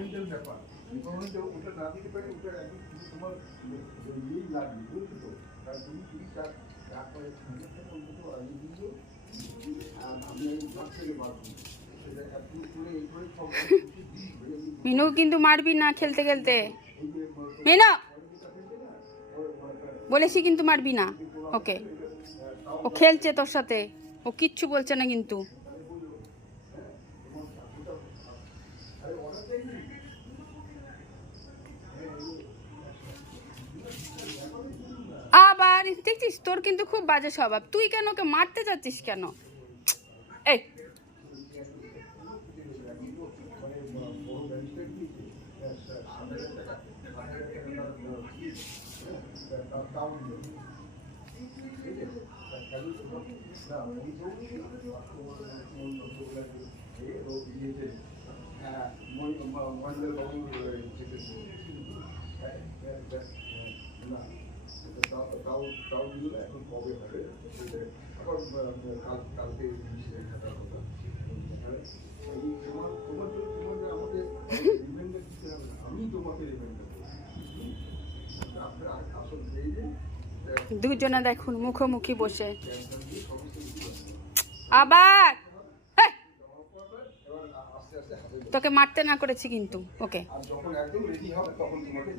Departmental ব্যাপার, ডিপার্টমেন্টে ওটা না দিতে পারে, ওটা একদম তোমার ইয়ে লাগবে, বুঝছো তো? কারণ তুমি যদি তারপরে অন্তত আগে দিলে আমি জব থেকে বাদ দিই, সেটা অ্যাপ্রুভ করে এরপরে সব মিনু কিন্তু মারবি না খেলতে খেলতে। মিনু বলেছি কিন্তু মারবি না ওকে। ও খেলছে তোর সাথে, ও কিচ্ছু বলছে না কিন্তু। আবার দেখছিস তোর কিন্তু খুব বাজে স্বভাব, তুই কেন ওকে মারতে যাচ্ছিস কেন? এই এখন কবে হবে আবার কালকে আমাদের রিমাইন্ডার দিতে হবে, আমি তোমাকে রিমাইন্ডার দুজনে দেখুন মুখোমুখি বসে আবার তোকে মারতে না করেছি কিন্তু ওকে। আর যখন একদম রেডি হবে তখন তোমাকে